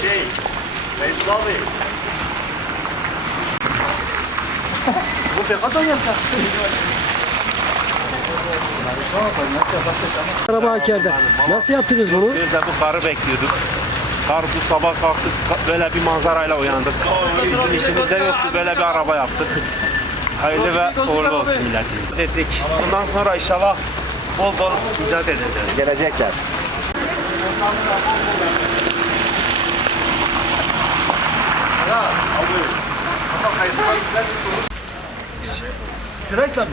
Şey, Mesut abi. Bu ne kadar yasak? Araba Haker'de. Nasıl yaptınız bunu? Biz de bu karı bekliyorduk. Kar bu sabah kalktık ka- böyle bir manzarayla uyandık. Bizim işimizde yoktu böyle bir araba yaptık. Hayırlı ve uğurlu olsun milletimiz. Dedik. Bundan sonra inşallah bol bol icat edeceğiz. Gelecekler. Kürekle mi?